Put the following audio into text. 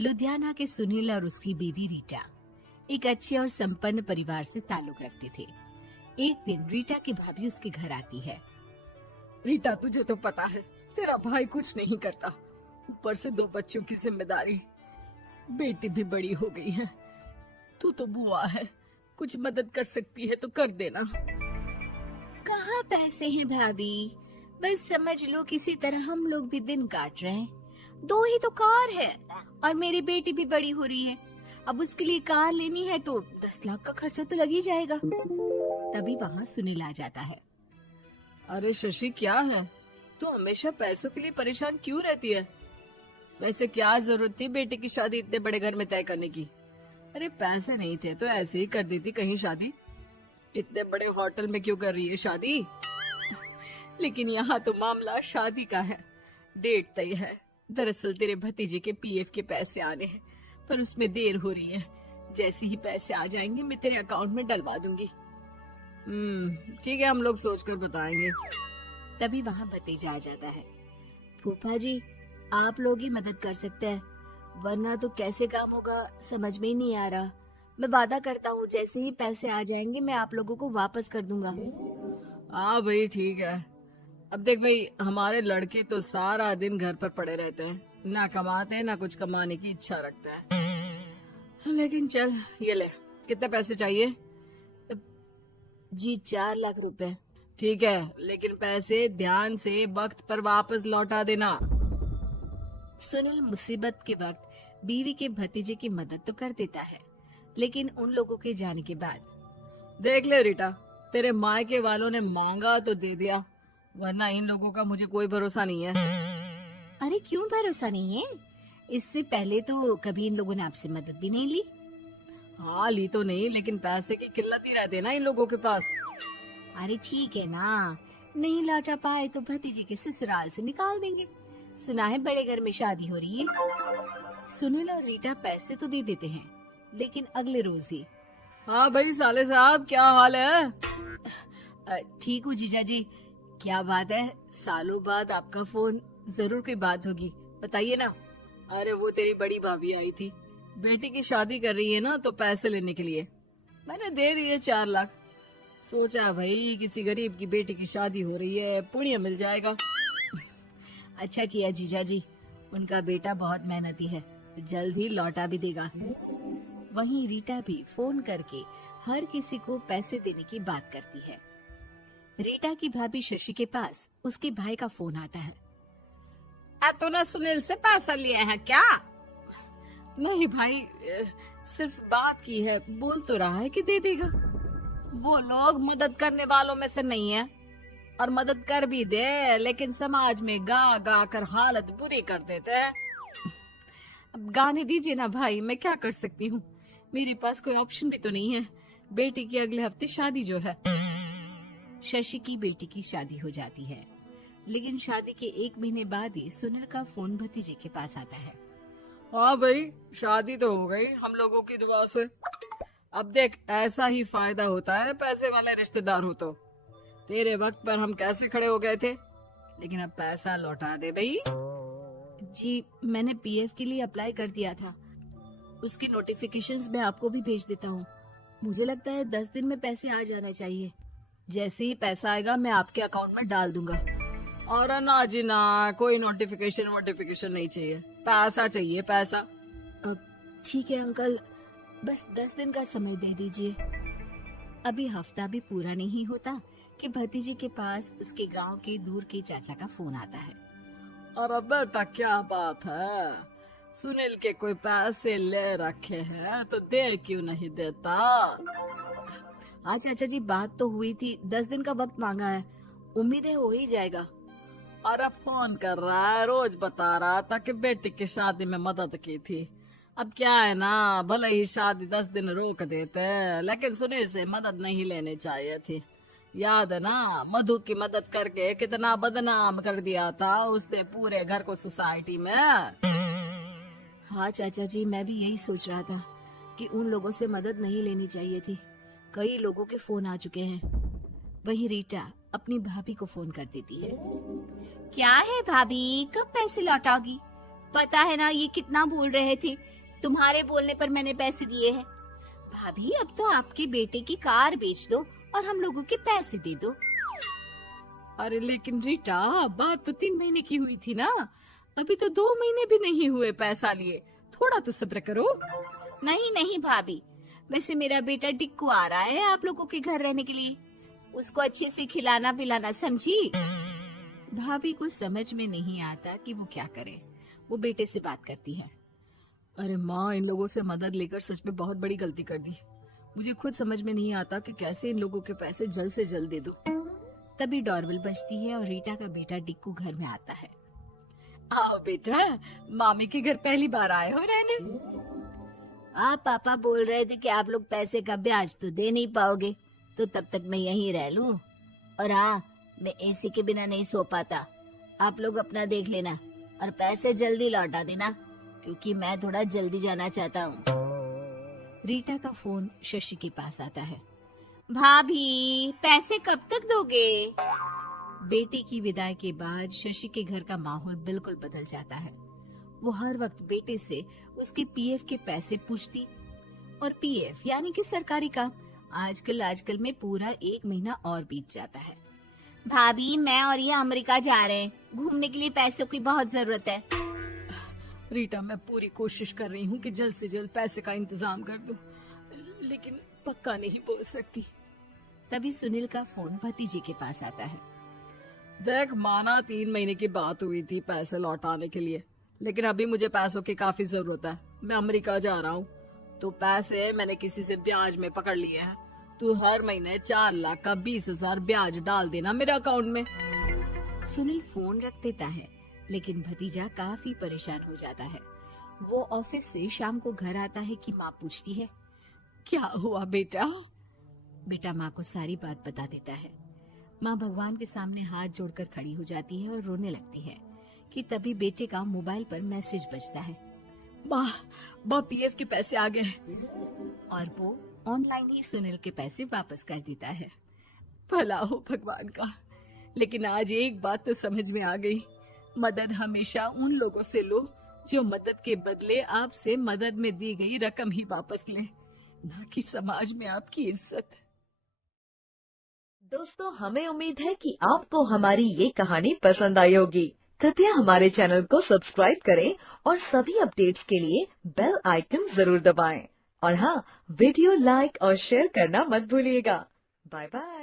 लुधियाना के सुनील और उसकी बीवी रीटा एक अच्छे और संपन्न परिवार से ताल्लुक रखते थे। एक दिन रीटा की भाभी उसके घर आती है। रीटा, तुझे तो पता है तेरा भाई कुछ नहीं करता, ऊपर से 2 बच्चों की जिम्मेदारी, बेटी भी बड़ी हो गई है। तू तो बुआ है, कुछ मदद कर सकती है तो कर देना। कहाँ पैसे हैं भाभी, बस समझ लो किसी तरह हम लोग भी दिन काट रहे हैं। 2 ही तो कार है और मेरी बेटी भी बड़ी हो रही है। अब उसके लिए कार लेनी है तो 10 लाख का खर्चा तो लग ही जाएगा। तभी वहाँ सुनील आ जाता है। अरे शशि, क्या है, तू हमेशा पैसों के लिए परेशान क्यों रहती है? वैसे क्या जरूरत थी बेटी की शादी इतने बड़े घर में तय करने की? अरे पैसे नहीं थे तो ऐसे ही कर देती कहीं शादी। इतने बड़े होटल में क्यों कर रही है शादी? लेकिन यहाँ तो मामला शादी का है, डेट तय है। दरअसल तेरे भतीजे के पीएफ के पैसे आने हैं, पर उसमें देर हो रही है। जैसे ही पैसे आ जाएंगे मैं तेरे अकाउंट में डलवा दूंगी। ठीक है, हम लोग सोचकर बताएंगे। तभी वहाँ भतीजा आ जाता है। फूफा जी, आप लोग ही मदद कर सकते हैं, वरना तो कैसे काम होगा समझ में ही नहीं आ रहा। मैं वादा करता हूँ जैसे ही पैसे आ जाएंगे मैं आप लोगों को वापस कर दूंगा। हाँ भाई, ठीक है। अब देख भाई, हमारे लड़के तो सारा दिन घर पर पड़े रहते हैं, ना कमाते हैं ना कुछ कमाने की इच्छा रखता है। लेकिन चल, ये ले, कितने पैसे चाहिए? जी 4 लाख रुपए। ठीक है, लेकिन पैसे ध्यान से वक्त पर वापस लौटा देना। सुनील मुसीबत के वक्त बीवी के भतीजे की मदद तो कर देता है, लेकिन उन लोगों के जाने के बाद। देख ले रीटा, तेरे मायके वालों ने मांगा तो दे दिया, वरना इन लोगों का मुझे कोई भरोसा नहीं है। अरे क्यों भरोसा नहीं है? इससे पहले तो कभी इन लोगों ने आपसे मदद भी नहीं ली। हाँ, ली तो नहीं, लेकिन पैसे की किल्लत ही रहती है ना इन लोगों के पास। अरे ठीक है ना, नहीं लौटा पाए तो भतीजे के ससुराल से निकाल देंगे। सुना है बड़े घर में शादी हो रही है। सुनील और रीटा पैसे तो दे देते हैं, लेकिन अगले रोज ही। हाँ भाई साले साहब, क्या हाल है? ठीक हूँ जीजा जी। क्या बात है, सालों बाद आपका फोन, जरूर कोई बात होगी, बताइए ना। अरे वो तेरी बड़ी भाभी आई थी, बेटी की शादी कर रही है ना, तो पैसे लेने के लिए मैंने दे दिए 4 लाख। सोचा भाई किसी गरीब की बेटी की शादी हो रही है, पुण्य मिल जाएगा। अच्छा किया जीजा जी, उनका बेटा बहुत मेहनती है, जल्द ही लौटा भी देगा। वहीं रीटा भी फोन करके हर किसी को पैसे देने की बात करती है। रीटा की भाभी शशि के पास उसके भाई का फोन आता है। तूने सुनील से पैसा लिया है क्या? नहीं भाई, सिर्फ बात की है, बोल तो रहा है कि दे देगा। वो लोग मदद करने वालों में से नहीं है, और मदद कर भी दे लेकिन समाज में गा गा कर हालत बुरी कर देते हैं। अब गाने दीजिए ना भाई, मैं क्या कर सकती हूँ, मेरे पास कोई ऑप्शन भी तो नहीं है। बेटी की अगले हफ्ते शादी जो है। शशि की बेटी की शादी हो जाती है, लेकिन शादी के 1 महीने बाद ही सुनील का फोन भतीजे के पास आता है। हाँ भाई, शादी तो हो गई हम लोगों की दुआ से। अब देख, ऐसा ही फायदा होता है पैसे वाले रिश्तेदार हो तो। तेरे वक्त पर हम कैसे खड़े हो गए थे, लेकिन अब पैसा लौटा दे भाई। जी, मैंने पीएफ के लिए अप्लाई कर दिया था, उसकी नोटिफिकेशंस मैं आपको भी भेज देता हूँ। मुझे लगता है 10 दिन में पैसे आ जाना चाहिए। जैसे ही पैसा आएगा मैं आपके अकाउंट में डाल दूंगा। और ना जी ना, कोई नोटिफिकेशन नहीं चाहिए, पैसा चाहिए, पैसा। ठीक है अंकल, बस 10 दिन का समय दे दीजिए। अभी हफ्ता भी पूरा नहीं होता कि भतीजे के पास उसके गांव के दूर के चाचा का फोन आता है। अरे बेटा, क्या बात है, सुनील के कोई पैसे ले रखे हैं तो दे क्यों नहीं देता? हाँ चाचा जी, बात तो हुई थी, 10 दिन का वक्त मांगा है, उम्मीद है हो ही जाएगा। अरे फोन कर रहा है, रोज बता रहा था कि बेटी की शादी में मदद की थी। अब क्या है ना, भले ही शादी 10 दिन रोक देते, लेकिन सुनील से मदद नहीं लेनी चाहिए थी। याद है ना, मधु की मदद करके कितना बदनाम कर दिया था उसने पूरे घर को सोसाइटी में। हाँ चाचा जी, मैं भी यही सोच रहा था कि उन लोगों से मदद नहीं लेनी चाहिए थी। कई लोगों के फोन आ चुके हैं। वही रीटा अपनी भाभी को फोन कर देती है। क्या है भाभी, कब पैसे लौटाओगी? पता है ना ये कितना बोल रहे थे, तुम्हारे बोलने पर मैंने पैसे दिए हैं। भाभी अब तो आपके बेटे की कार बेच दो और हम लोगों के पैसे दे दो। अरे लेकिन रीटा, बात तो 3 महीने की हुई थी ना, अभी तो 2 महीने भी नहीं हुए पैसा लिए, थोड़ा तो सब्र करो। नहीं नहीं भाभी, वैसे मेरा बेटा टिक्कू आ रहा है आप लोगों के घर रहने के लिए, उसको अच्छे से खिलाना पिलाना, समझी? भाभी को समझ में नहीं आता कि वो क्या करे। वो बेटे से बात करती है। अरे माँ, इन लोगों से मदद लेकर सच में बहुत बड़ी गलती कर दी। मुझे खुद समझ में नहीं आता कि कैसे इन लोगों के पैसे जल्द से जल्द दे दूं। तभी डोरबेल बजती है और रीटा का बेटा टिक्कू घर में आता है। आओ बेटा, मामी के घर पहली बार आए हो रहने? आप पापा बोल रहे थे कि आप लोग पैसे का ब्याज तो दे नहीं पाओगे, तो तब तक मैं यहीं रह लूं। और हाँ, मैं एसी के बिना नहीं सो पाता। आप लोग अपना देख लेना और पैसे जल्दी लौटा देना, क्योंकि मैं थोड़ा जल्दी जाना चाहता हूँ। रीटा का फोन शशि के पास आता है। भाभी, पैसे कब तक दोगे? बेटे की विदाई के बाद शशि के घर का माहौल बिल्कुल बदल जाता है। वो हर वक्त बेटे से उसके पीएफ के पैसे पूछती, और पीएफ यानी कि सरकारी काम। आजकल में पूरा 1 महीना और बीत जाता है। भाभी, मैं और ये अमेरिका जा रहे हैं, घूमने के लिए पैसों की बहुत जरूरत है। रीटा, मैं पूरी कोशिश कर रही हूँ कि जल्द से जल्द पैसे का इंतजाम कर दूं, लेकिन पक्का नहीं बोल सकती। तभी सुनील का फोन भतीजे के पास आता है। देख माना 3 महीने की बात हुई थी पैसे लौटाने के लिए, लेकिन अभी मुझे पैसों की काफी जरूरत है। मैं अमेरिका जा रहा हूँ, तो पैसे मैंने किसी से ब्याज में पकड़ लिए हैं। तू हर महीने 4 लाख का 20,000 ब्याज डाल देना मेरे अकाउंट में। सुनील फोन रख देता है, लेकिन भतीजा काफी परेशान हो जाता है। वो ऑफिस से शाम को घर आता है कि माँ पूछती है, क्या हुआ बेटा? बेटा माँ को सारी बात बता देता है। माँ भगवान के सामने हाथ जोड़कर खड़ी हो जाती है और रोने लगती है कि तभी बेटे का मोबाइल पर मैसेज बजता है। माँ, पीएफ के पैसे आ गए। और वो ऑनलाइन ही सुनील के पैसे वापस कर देता है। भला हो भगवान का। लेकिन आज एक बात तो समझ में आ गई, मदद हमेशा उन लोगों से लो जो मदद के बदले आपसे मदद में दी गई रकम ही वापस लें, ना कि समाज में आपकी इज्जत। दोस्तों, हमें उम्मीद है कि आपको हमारी ये कहानी पसंद आई होगी। कृपया हमारे चैनल को सब्सक्राइब करें और सभी अपडेट्स के लिए बेल आइकन जरूर दबाएं। और हाँ, वीडियो लाइक और शेयर करना मत भूलिएगा। Bye bye.